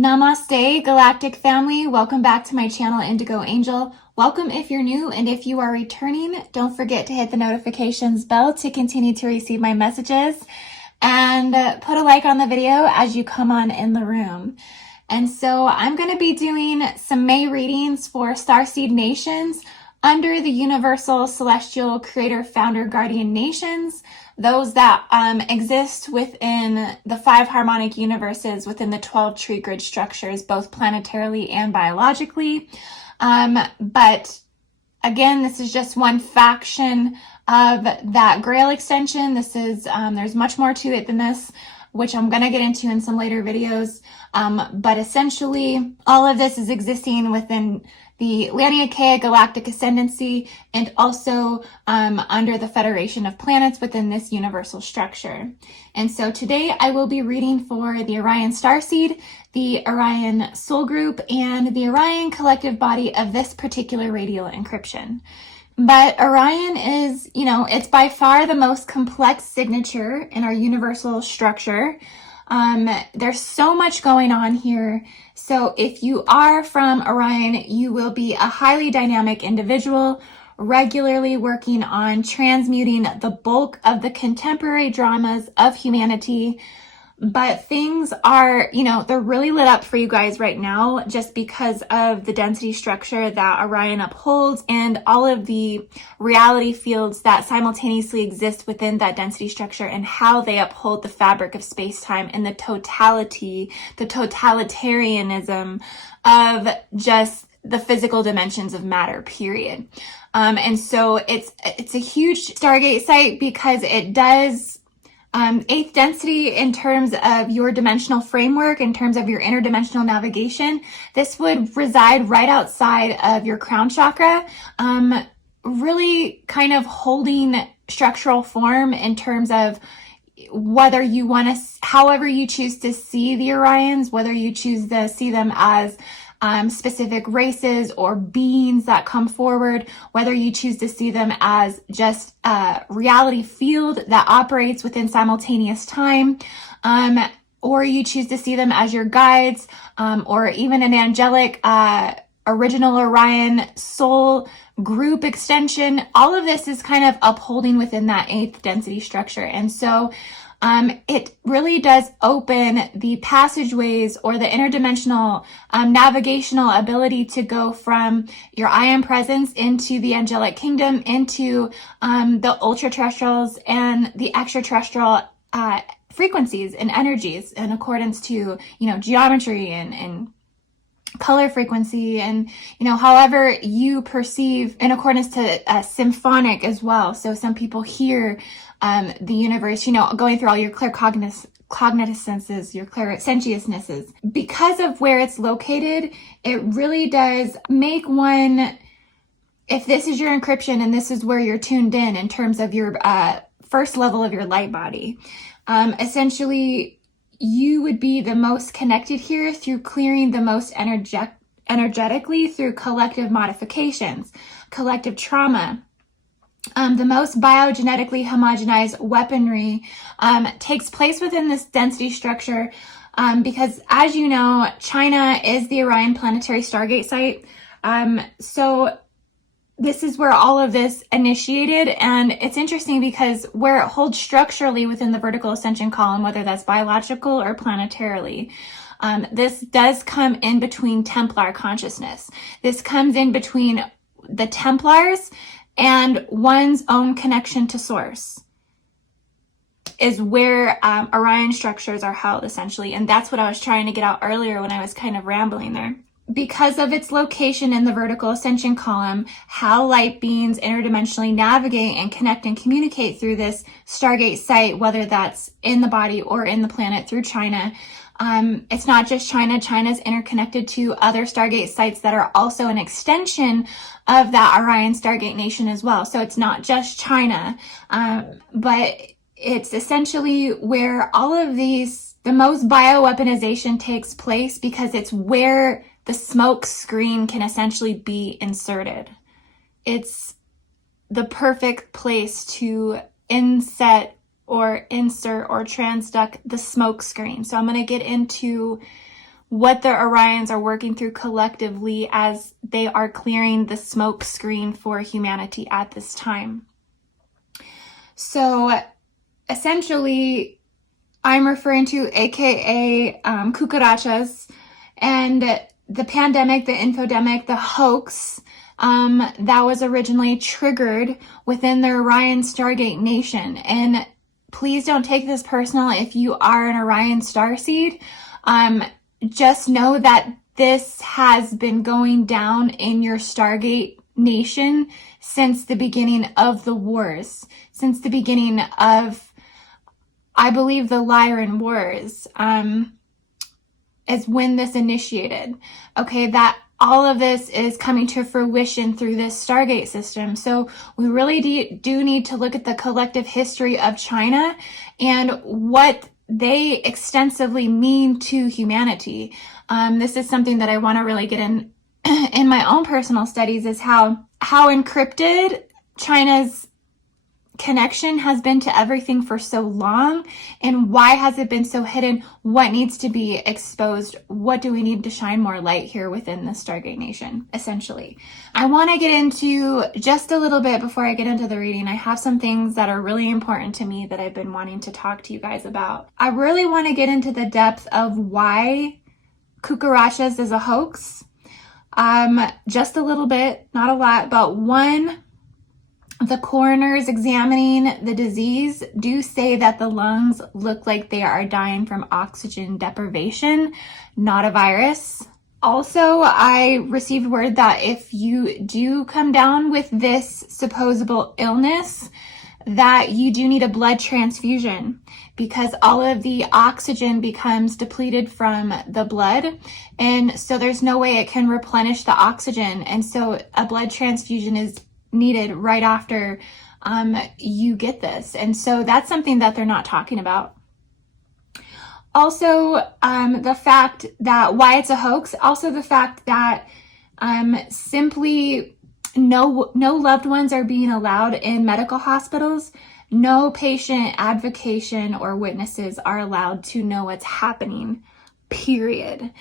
Namaste, Galactic family. Welcome back to my channel, Indigo Angel. Welcome if you're new, and if you are returning, don't forget to hit the notifications bell to continue to receive my messages, and put a like on the video as you come on in the room. And so I'm going to be doing some May readings for Starseed Nations under the Universal Celestial Creator Founder Guardian Nations, those that exist within the 5 harmonic universes within the 12 tree grid structures, both planetarily and biologically. But again, this is just one faction of that Grail extension. This is, there's much more to it than this, which I'm going to get into in some later videos. But essentially, all of this is existing within the Laniakea Galactic Ascendancy and also under the Federation of Planets within this universal structure. And so today I will be reading for the Orion Starseed, the Orion Soul Group, and the Orion Collective Body of this particular radial encryption. But Orion is, it's by far the most complex signature in our universal structure. There's so much going on here. So if you are from Orion, you will be a highly dynamic individual, regularly working on transmuting the bulk of the contemporary dramas of humanity. But things are, they're really lit up for you guys right now just because of the density structure that Orion upholds and all of the reality fields that simultaneously exist within that density structure and how they uphold the fabric of space-time and the totality, the totalitarianism of just the physical dimensions of matter, period. And so it's a huge Stargate site because it does 8th density in terms of your dimensional framework, in terms of your interdimensional navigation. This would reside right outside of your crown chakra, really kind of holding structural form in terms of whether you want to, however you choose to see the Orions, whether you choose to see them as specific races or beings that come forward, whether you choose to see them as just a reality field that operates within simultaneous time, or you choose to see them as your guides, or even an angelic original Orion soul group extension. All of this is kind of upholding within that 8th density structure. And so it really does open the passageways or the interdimensional navigational ability to go from your I am presence into the angelic kingdom, into the ultra-terrestrials and the extraterrestrial frequencies and energies in accordance to, geometry and color frequency and, however you perceive in accordance to symphonic as well. So some people hear the universe, going through all your cognitive senses, your clairsentiousnesses. Because of where it's located, it really does make one, if this is your encryption and this is where you're tuned in terms of your first level of your light body, essentially you would be the most connected here through clearing the most energetically through collective modifications, collective trauma. The most biogenetically homogenized weaponry takes place within this density structure because, as you know, China is the Orion Planetary Stargate site. So this is where all of this initiated, and it's interesting because where it holds structurally within the vertical ascension column, whether that's biological or planetarily, this does come in between Templar consciousness. This comes in between the Templars and one's own connection to source is where Orion structures are held, essentially. And that's what I was trying to get out earlier when I was kind of rambling there. Because of its location in the vertical ascension column, how light beings interdimensionally navigate and connect and communicate through this Stargate site, whether that's in the body or in the planet through China. It's not just China. China's interconnected to other Stargate sites that are also an extension of that Orion Stargate nation as well. So it's not just China, but it's essentially where all of these, the most bioweaponization takes place because it's where the smoke screen can essentially be inserted. It's the perfect place to inset or insert or transduct the smoke screen. So I'm going to get into what the Orions are working through collectively as they are clearing the smoke screen for humanity at this time. So essentially, I'm referring to AKA CUCARACHAs, and the pandemic, the infodemic, the hoax that was originally triggered within the Orion Stargate Nation. And please don't take this personal if you are an Orion starseed. Just know that this has been going down in your Stargate Nation since the beginning of the wars, since the beginning of, I believe, the Lyran Wars, is when this initiated. Okay, that all of this is coming to fruition through this Stargate system. So we really do need to look at the collective history of China and what they extensively mean to humanity. This is something that I want to really get in my own personal studies, is how encrypted China's connection has been to everything for so long, and why has it been so hidden? What needs to be exposed? What do we need to shine more light here within the Stargate Nation, essentially? I want to get into just a little bit before I get into the reading. I have some things that are really important to me that I've been wanting to talk to you guys about. I really want to get into the depth of why CUCARACHAs is a hoax. Just a little bit, not a lot, but one, the coroners examining the disease do say that the lungs look like they are dying from oxygen deprivation, not a virus. Also, I received word that if you do come down with this supposable illness, that you do need a blood transfusion, because all of the oxygen becomes depleted from the blood. And so there's no way it can replenish the oxygen. And so a blood transfusion is needed right after you get this. And so that's something that they're not talking about. Also, the fact that why it's a hoax, also the fact that simply no loved ones are being allowed in medical hospitals. No patient advocation or witnesses are allowed to know what's happening, period.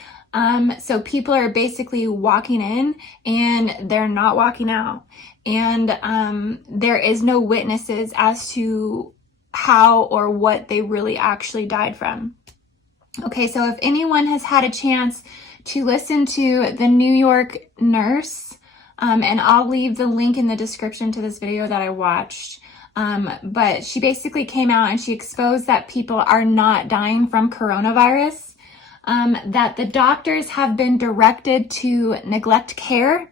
So people are basically walking in and they're not walking out. And there is no witnesses as to how or what they really actually died from. Okay, so if anyone has had a chance to listen to the New York nurse, and I'll leave the link in the description to this video that I watched, but she basically came out and she exposed that people are not dying from coronavirus, that the doctors have been directed to neglect care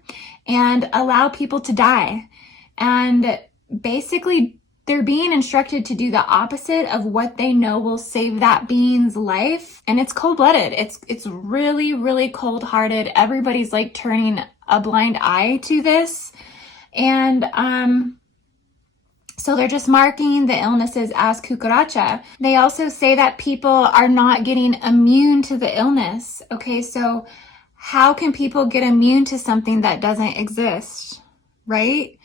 and allow people to die. And basically, they're being instructed to do the opposite of what they know will save that being's life. And it's cold-blooded. It's really, really cold-hearted. Everybody's like turning a blind eye to this. And so they're just marking the illnesses as CUCARACHA. They also say that people are not getting immune to the illness. Okay, so how can people get immune to something that doesn't exist, right?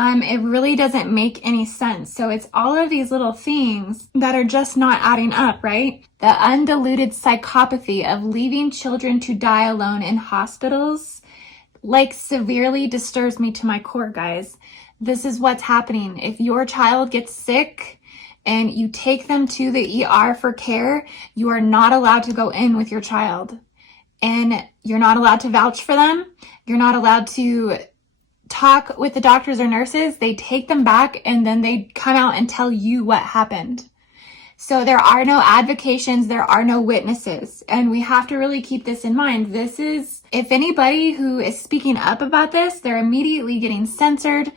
It really doesn't make any sense. So it's all of these little things that are just not adding up, right? The undiluted psychopathy of leaving children to die alone in hospitals, like, severely disturbs me to my core, guys. This is what's happening. If your child gets sick and you take them to the ER for care, you are not allowed to go in with your child. And you're not allowed to vouch for them. You're not allowed to talk with the doctors or nurses. They take them back and then they come out and tell you what happened. So there are no advocations, there are no witnesses. And we have to really keep this in mind. This is, if anybody who is speaking up about this, they're immediately getting censored,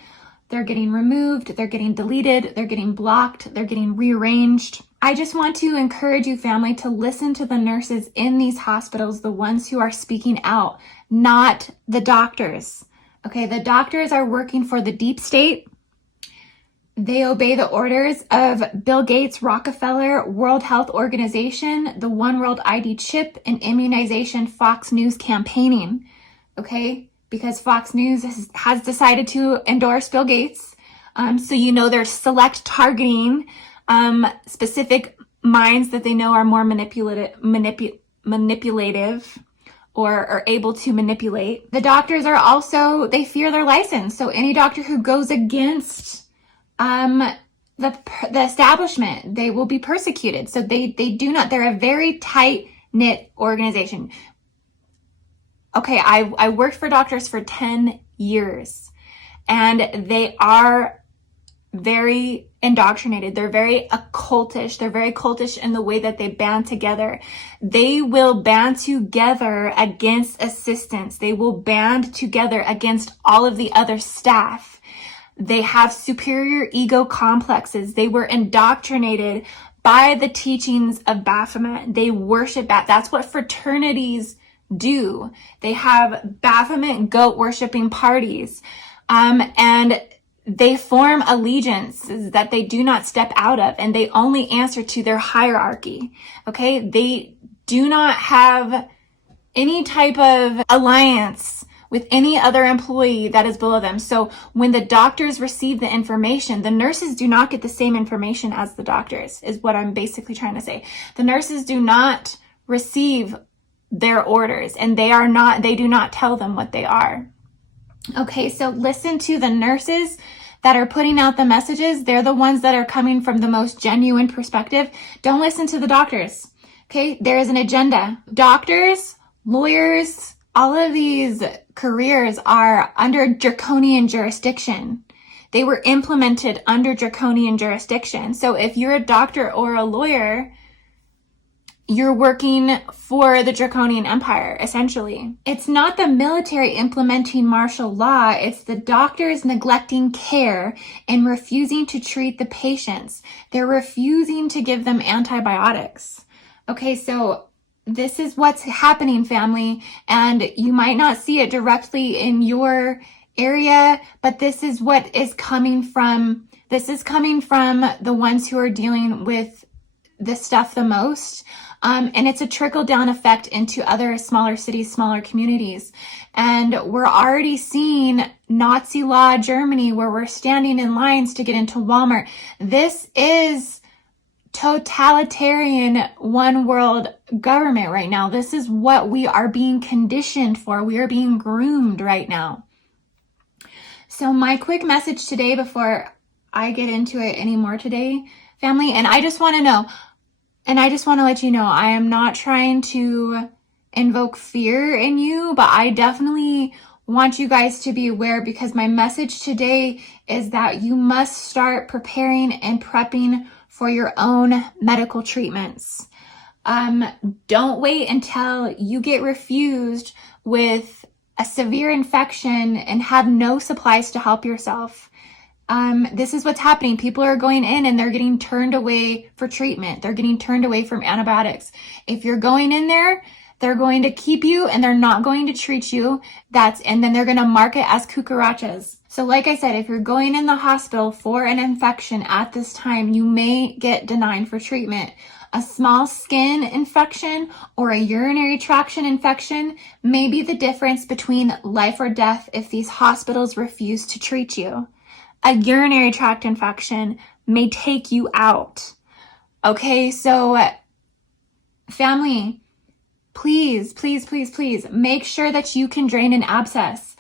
they're getting removed, they're getting deleted, they're getting blocked, they're getting rearranged. I just want to encourage you, family, to listen to the nurses in these hospitals, the ones who are speaking out, not the doctors. Okay, the doctors are working for the deep state. They obey the orders of Bill Gates, Rockefeller, World Health Organization, the One World ID chip, and immunization Fox News campaigning. Okay, because Fox News has decided to endorse Bill Gates. So you know they're select targeting specific minds that they know are more manipulative or are able to manipulate. The doctors are also, they fear their license. So any doctor who goes against the establishment, they will be persecuted. So they do not, they're a very tight-knit organization. Okay, I worked for doctors for 10 years and they are very indoctrinated. They're very occultish. They're very cultish in the way that they band together. They will band together against assistants. They will band together against all of the other staff. They have superior ego complexes. They were indoctrinated by the teachings of Baphomet. They worship that. That's what fraternities do. They have Baphomet goat worshiping parties. And they form allegiances that they do not step out of, and they only answer to their hierarchy. Okay? They do not have any type of alliance with any other employee that is below them. So when the doctors receive the information, the nurses do not get the same information as the doctors, is what I'm basically trying to say. The nurses do not receive their orders, and they do not tell them what they are. Okay, so listen to the nurses that are putting out the messages. They're the ones that are coming from the most genuine perspective. Don't listen to the doctors. Okay, there is an agenda. Doctors, lawyers, all of these careers are under draconian jurisdiction. They were implemented under draconian jurisdiction. So if you're a doctor or a lawyer, you're working for the draconian empire, essentially. It's not the military implementing martial law. It's the doctors neglecting care and refusing to treat the patients. They're refusing to give them antibiotics. Okay, so this is what's happening, family, and you might not see it directly in your area, but this is what is coming from. This is coming from the ones who are dealing with this stuff the most. And it's a trickle-down effect into other smaller cities, smaller communities. And we're already seeing Nazi law Germany, where we're standing in lines to get into Walmart. This is totalitarian one world government right now. This is what we are being conditioned for. We are being groomed right now. So my quick message today, before I get into it anymore today, family, and I just want to know, and I just want to let you know, I am not trying to invoke fear in you, but I definitely want you guys to be aware, because my message today is that you must start preparing and prepping for your own medical treatments. Don't wait until you get refused with a severe infection and have no supplies to help yourself. This is what's happening. People are going in and they're getting turned away for treatment. They're getting turned away from antibiotics. If you're going in there, they're going to keep you and they're not going to treat you. And then they're going to mark it as CUCARACHAs. So like I said, if you're going in the hospital for an infection at this time, you may get denied for treatment. A small skin infection or a urinary tract infection may be the difference between life or death if these hospitals refuse to treat you. A urinary tract infection may take you out. Okay, so family, please, please, please, please make sure that you can drain an abscess.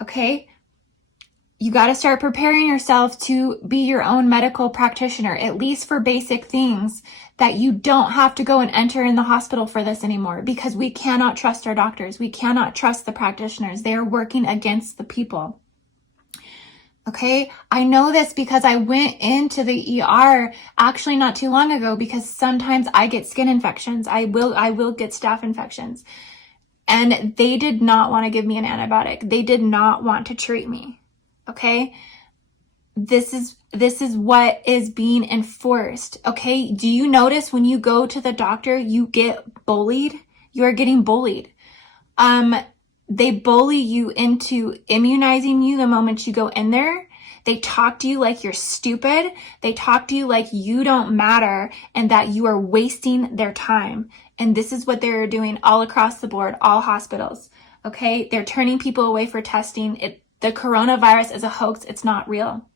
Okay? You got to start preparing yourself to be your own medical practitioner, at least for basic things, that you don't have to go and enter in the hospital for this anymore, because we cannot trust our doctors. We cannot trust the practitioners. They are working against the people. Okay, I know this because I went into the ER actually not too long ago, because sometimes I get skin infections. I will get staph infections. And they did not want to give me an antibiotic. They did not want to treat me. Okay? This is what is being enforced. Okay? Do you notice when you go to the doctor, you get bullied? You are getting bullied. They bully you into immunizing you the moment you go in there. They talk to you like you're stupid. They talk to you like you don't matter and that you are wasting their time. And this is what they're doing all across the board, all hospitals. Okay? They're turning people away for testing. The coronavirus is a hoax. It's not real.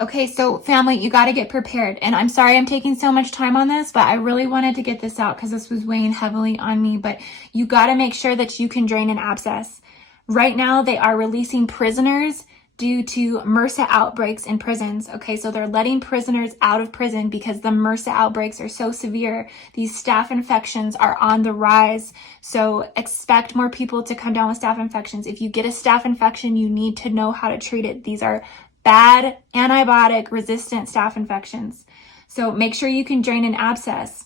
Okay, so family, you got to get prepared. And I'm sorry I'm taking so much time on this, but I really wanted to get this out because this was weighing heavily on me. But you got to make sure that you can drain an abscess. Right now, they are releasing prisoners due to MRSA outbreaks in prisons. Okay, so they're letting prisoners out of prison because the MRSA outbreaks are so severe. These staph infections are on the rise. So expect more people to come down with staph infections. If you get a staph infection, you need to know how to treat it. These are bad antibiotic resistant staph infections. So make sure you can drain an abscess.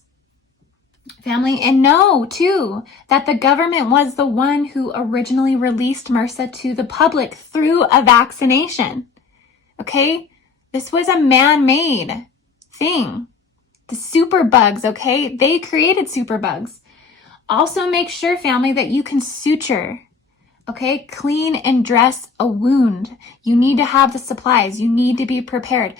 Family, and know too that the government was the one who originally released MRSA to the public through a vaccination. Okay? This was a man-made thing. The superbugs, okay? They created superbugs. Also make sure, family, that you can suture. Okay, clean and dress a wound. You need to have the supplies. You need to be prepared.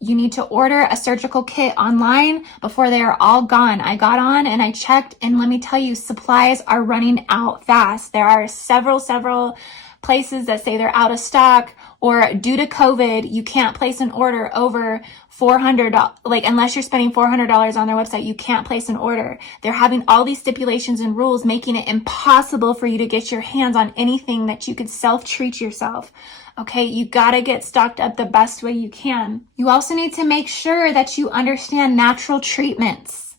You need to order a surgical kit online before they are all gone. I got on and I checked, and let me tell you, supplies are running out fast. There are several places that say they're out of stock, or due to COVID, you can't place an order over $400, like unless you're spending $400 on their website, you can't place an order. They're having all these stipulations and rules, making it impossible for you to get your hands on anything that you could self-treat yourself. Okay, you gotta get stocked up the best way you can. You also need to make sure that you understand natural treatments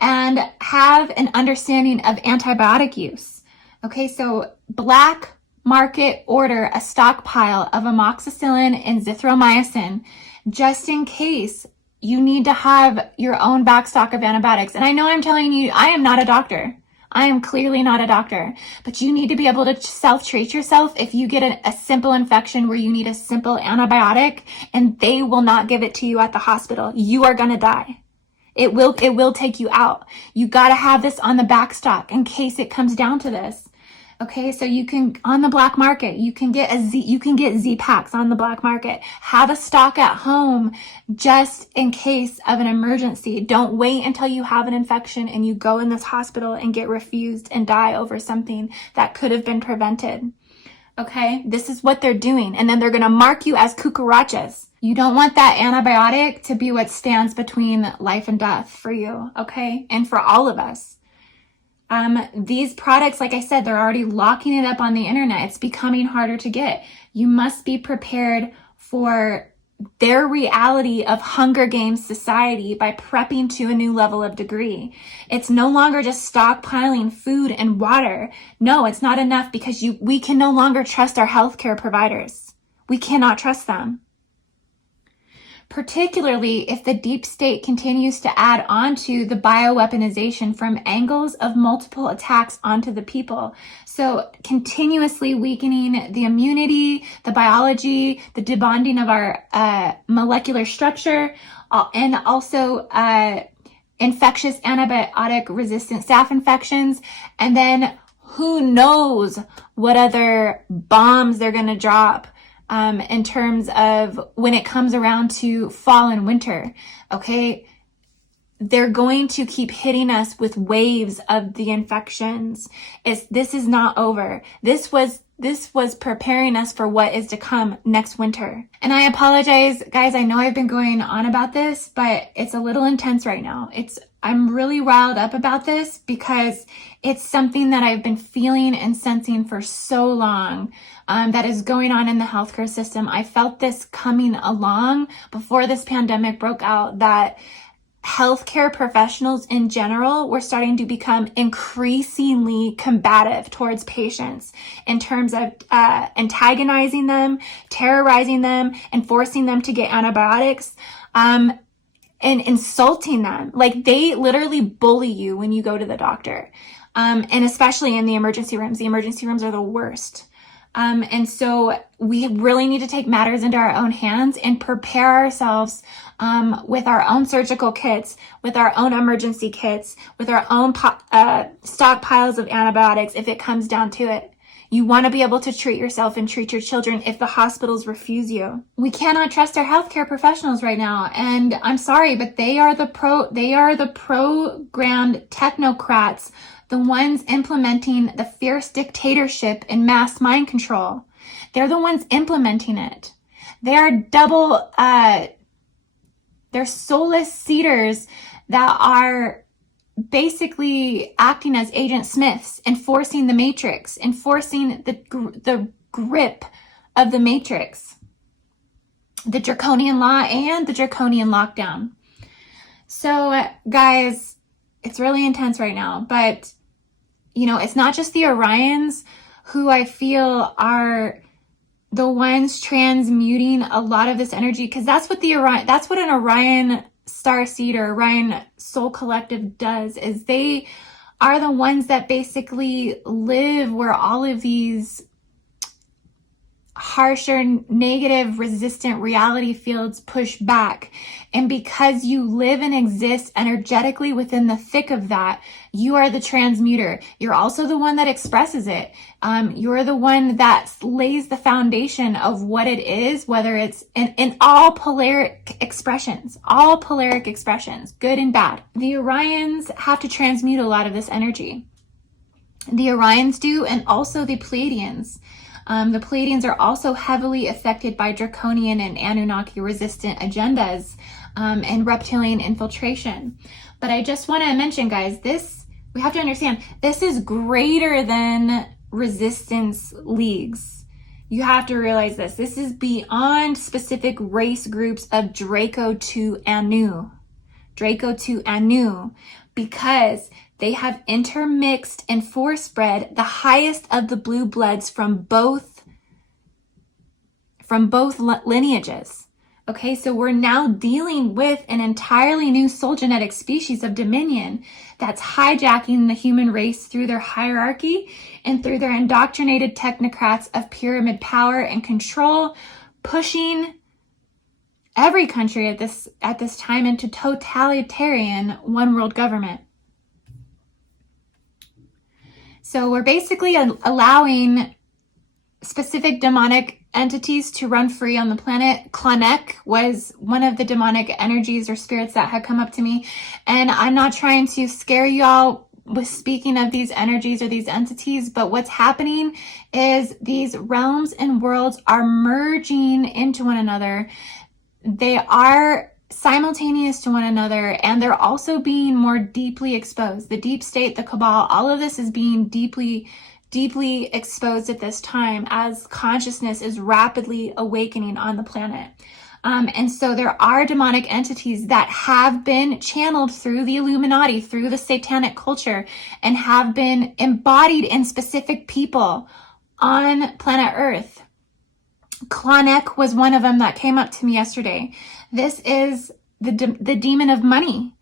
and have an understanding of antibiotic use. Okay, so black market order a stockpile of amoxicillin and zithromycin just in case you need to have your own backstock of antibiotics. And I know I'm telling you, I am not a doctor. I am clearly not a doctor, but you need to be able to self-treat yourself if you get a simple infection where you need a simple antibiotic and they will not give it to you at the hospital. You are going to die. It will take you out. You got to have this on the backstock in case it comes down to this. Okay, so you can, on the black market, you can get Z-Packs on the black market. Have a stock at home just in case of an emergency. Don't wait until you have an infection and you go in this hospital and get refused and die over something that could have been prevented. Okay, this is what they're doing. And then they're going to mark you as cucarachas. You don't want that antibiotic to be what stands between life and death for you, okay? And for all of us. These products, like I said, they're already locking it up on the internet. It's becoming harder to get. You must be prepared for their reality of Hunger Games society by prepping to a new level of degree. It's no longer just stockpiling food and water. No, it's not enough because we can no longer trust our healthcare providers. We cannot trust them. Particularly if the deep state continues to add on to the bioweaponization from angles of multiple attacks onto the people. So continuously weakening the immunity, the biology, the debonding of our molecular structure, and also infectious antibiotic resistant staph infections. And then who knows what other bombs they're going to drop. In terms of when it comes around to fall and winter, okay? They're going to keep hitting us with waves of the infections. This is not over. This was preparing us for what is to come next winter. And I apologize, guys. I know I've been going on about this, but it's a little intense right now. I'm really riled up about this because it's something that I've been feeling and sensing for so long that is going on in the healthcare system. I felt this coming along before this pandemic broke out, that healthcare professionals in general were starting to become increasingly combative towards patients in terms of antagonizing them, terrorizing them, and forcing them to get antibiotics. And insulting them. Like, they literally bully you when you go to the doctor. And especially in the emergency rooms. The emergency rooms are the worst. And so we really need to take matters into our own hands and prepare ourselves with our own surgical kits, with our own emergency kits, with our own stockpiles of antibiotics if it comes down to it. You want to be able to treat yourself and treat your children if the hospitals refuse you. We cannot trust our healthcare professionals right now. And I'm sorry, but they are the programmed technocrats, the ones implementing the fierce dictatorship and mass mind control. They're the ones implementing it. They are they're soulless seeders that are basically acting as Agent Smiths, enforcing the matrix, enforcing the grip of the matrix, the draconian law and the draconian lockdown. So guys, it's really intense right now, but it's not just the Orions who I feel are the ones transmuting a lot of this energy, because that's what an Orion starseed or Orion soul collective does, is they are the ones that basically live where all of these harsher, negative, resistant reality fields push back. And because you live and exist energetically within the thick of that, you are the transmuter. You're also the one that expresses it. You're the one that lays the foundation of what it is, whether it's in all polaric expressions, good and bad. The Orions have to transmute a lot of this energy. The Orions do, and also the Pleiadians. The Pleiadians are also heavily affected by draconian and Anunnaki resistant agendas and reptilian infiltration. But I just want to mention, guys, we have to understand, this is greater than resistance leagues. You have to realize this. This is beyond specific race groups of Draco to Anu, because they have intermixed and force-bred the highest of the blue bloods from both lineages. Okay, so we're now dealing with an entirely new soul genetic species of dominion that's hijacking the human race through their hierarchy and through their indoctrinated technocrats of pyramid power and control, pushing every country at this time into totalitarian one world government. So we're basically allowing specific demonic entities to run free on the planet. Klanek was one of the demonic energies or spirits that had come up to me. And I'm not trying to scare y'all with speaking of these energies or these entities, but what's happening is these realms and worlds are merging into one another. They are simultaneous to one another, and they're also being more deeply exposed. The deep state, the cabal, all of this is being deeply exposed at this time as consciousness is rapidly awakening on the planet. And so there are demonic entities that have been channeled through the Illuminati, through the satanic culture, and have been embodied in specific people on planet Earth. Klanek was one of them that came up to me yesterday. This is the demon of money.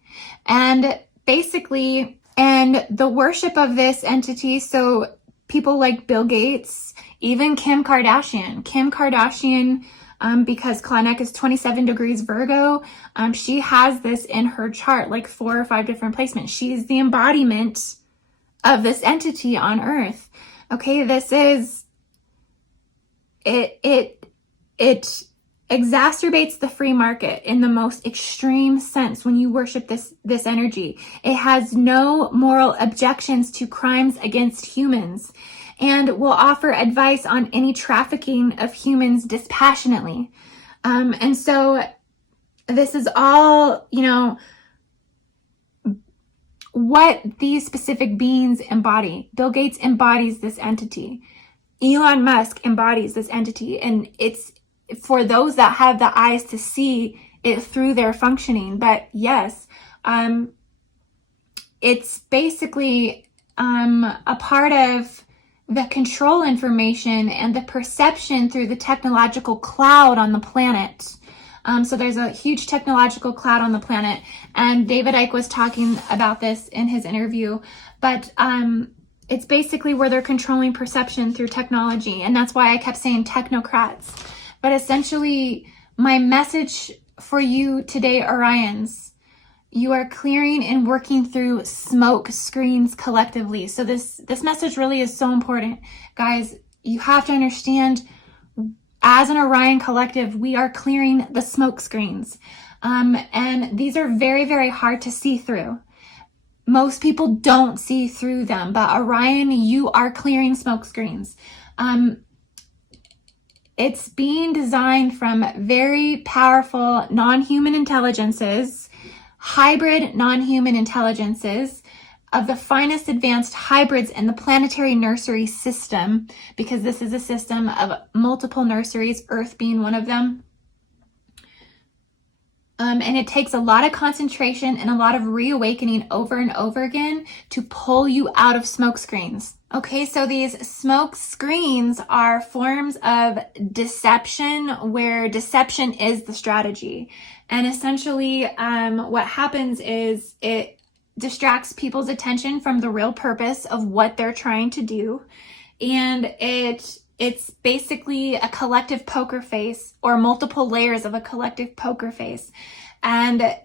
And basically, and the worship of this entity, so people like Bill Gates, even Kim Kardashian, because Klanek is 27 degrees Virgo, she has this in her chart, like 4 or 5 different placements. She is the embodiment of this entity on Earth. Okay, this is, it exacerbates the free market in the most extreme sense when you worship this energy. It has no moral objections to crimes against humans and will offer advice on any trafficking of humans dispassionately. And so this is all, what these specific beings embody. Bill Gates embodies this entity. Elon Musk embodies this entity, and it's for those that have the eyes to see it through their functioning. But yes, it's basically a part of the control information and the perception through the technological cloud on the planet. So there's a huge technological cloud on the planet, and David Icke was talking about this in his interview, but it's basically where they're controlling perception through technology, and that's why I kept saying technocrats. But essentially, my message for you today, Orions, you are clearing and working through smoke screens collectively. So this message really is so important. Guys, you have to understand, as an Orion collective, we are clearing the smoke screens. And these are very, very hard to see through. Most people don't see through them, but Orion, you are clearing smoke screens. It's being designed from very powerful non-human intelligences, hybrid non-human intelligences, of the finest advanced hybrids in the planetary nursery system, because this is a system of multiple nurseries, Earth being one of them. And it takes a lot of concentration and a lot of reawakening over and over again to pull you out of smoke screens. Okay, so these smoke screens are forms of deception where deception is the strategy. And essentially, what happens is it distracts people's attention from the real purpose of what they're trying to do. And it's basically a collective poker face, or multiple layers of a collective poker face. And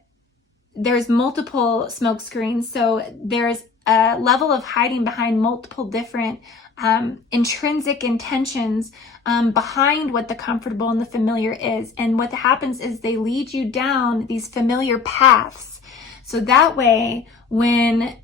there's multiple smoke screens. So there's a level of hiding behind multiple different intrinsic intentions behind what the comfortable and the familiar is. And what happens is they lead you down these familiar paths. So that way, when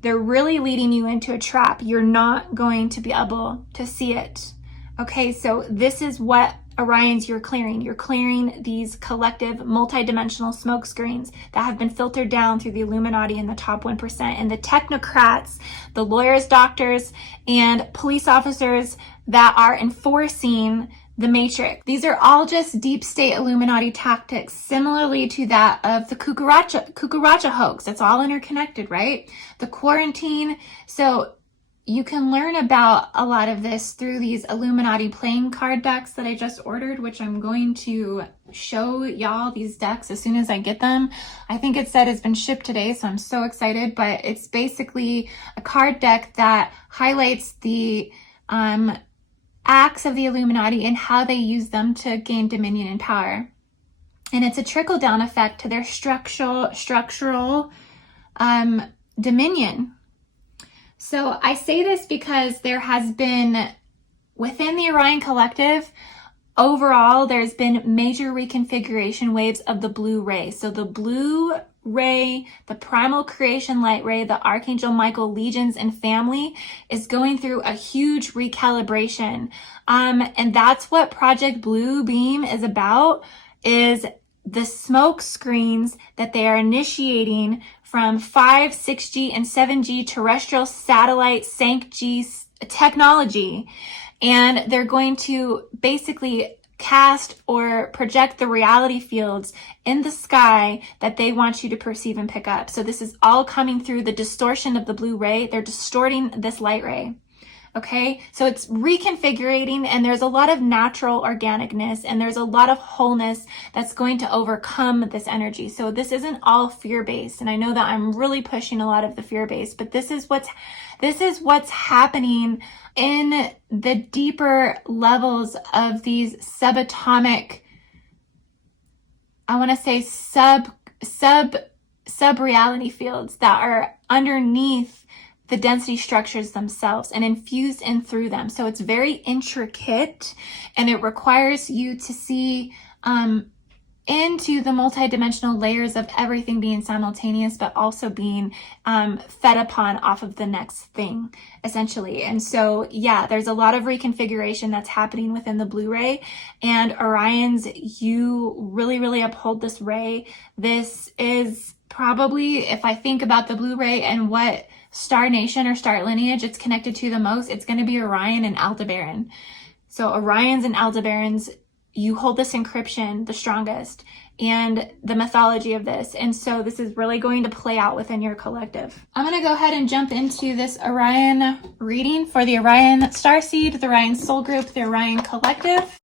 they're really leading you into a trap, you're not going to be able to see it. Okay, so this is what Orions you're clearing. You're clearing these collective multidimensional smoke screens that have been filtered down through the Illuminati and the top 1% and the technocrats, the lawyers, doctors, and police officers that are enforcing the Matrix. These are all just deep state Illuminati tactics, similarly to that of the CUCARACHA hoax. It's all interconnected, right? The quarantine. So you can learn about a lot of this through these Illuminati playing card decks that I just ordered, which I'm going to show y'all these decks as soon as I get them. I think it said it's been shipped today, so I'm so excited. But it's basically a card deck that highlights the acts of the Illuminati and how they use them to gain dominion and power. And it's a trickle-down effect to their structural dominion. So I say this because there has been, within the Orion Collective, overall, there's been major reconfiguration waves of the blue ray. So the blue ray, the primal creation light ray, the Archangel Michael legions and family is going through a huge recalibration. And that's what Project Blue Beam is about, is the smoke screens that they are initiating from 5, 6G, and 7G terrestrial satellite SANC-G technology. And they're going to basically cast or project the reality fields in the sky that they want you to perceive and pick up. So this is all coming through the distortion of the blue ray. They're distorting this light ray. Okay, so it's reconfiguring, and there's a lot of natural organicness, and there's a lot of wholeness that's going to overcome this energy. So this isn't all fear-based, and I know that I'm really pushing a lot of the fear-based, but this is what's happening in the deeper levels of these subatomic, I want to say sub-reality fields that are underneath the density structures themselves and infused in through them. So it's very intricate, and it requires you to see into the multidimensional layers of everything being simultaneous, but also being fed upon off of the next thing, essentially. And so, yeah, there's a lot of reconfiguration that's happening within the blue ray, and Orions, you really, really uphold this ray. This is probably, if I think about the blue ray and what star nation or star lineage it's connected to the most, it's going to be Orion and Aldebaran. So Orions and Aldebarans, you hold this encryption the strongest, and the mythology of this. And so this is really going to play out within your collective. I'm going to go ahead and jump into this Orion reading for the Orion Starseed, the Orion Soul Group, the Orion Collective.